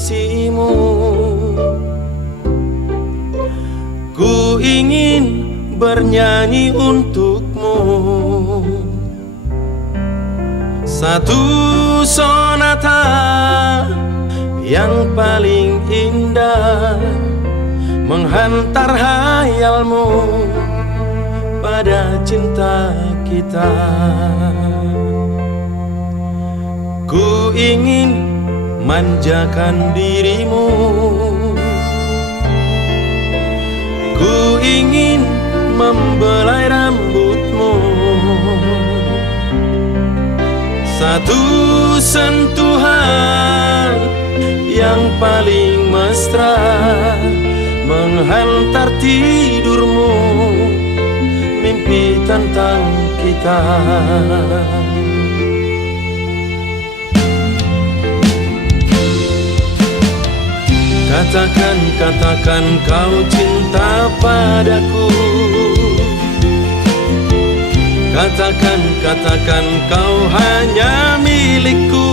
sisimu. Ku ingin bernyanyi untukmu satu sonata yang paling indah, menghantar hayalmu pada cinta kita. Ku ingin manjakan dirimu, ku ingin membelai rambutmu, satu sentuhan yang paling mesra, menghantar tidurmu, mimpi tentang kita. Katakan, katakan kau cinta padaku. Katakan, katakan kau hanya milikku.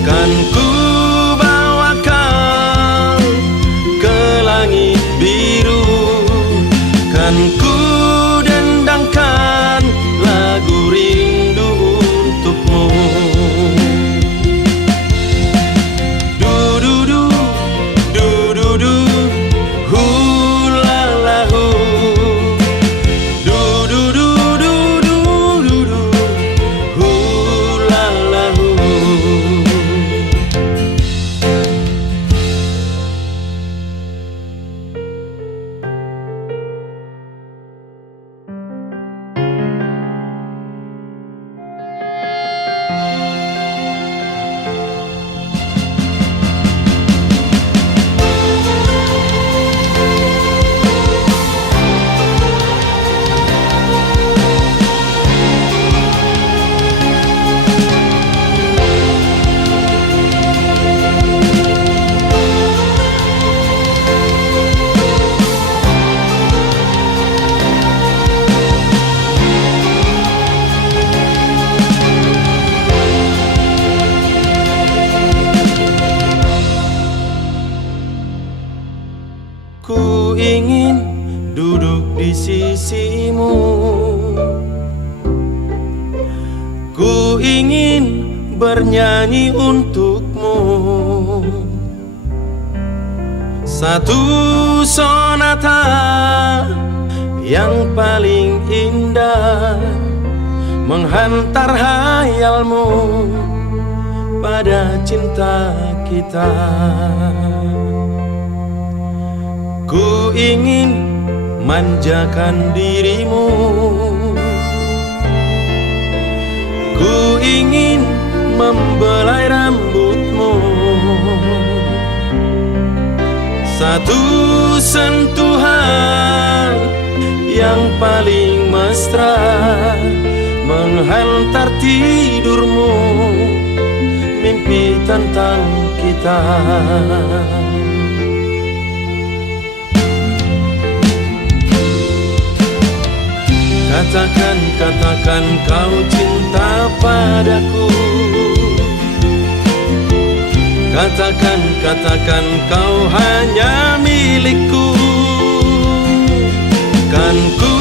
Kan ku bawa kau ke langit biru, kan ku dendangkan lagu rindu untukmu. Ku ingin duduk di sisimu, ku ingin bernyanyi untukmu satu sonata yang paling indah, menghantar hayalmu pada cinta kita. Ku ingin manjakan dirimu, ku ingin membelai rambutmu, satu sentuhan yang paling mesra, menghantar tidurmu, mimpi tentang kita. Katakan, katakan kau cinta padaku. Katakan, katakan kau hanya milikku. Kan ku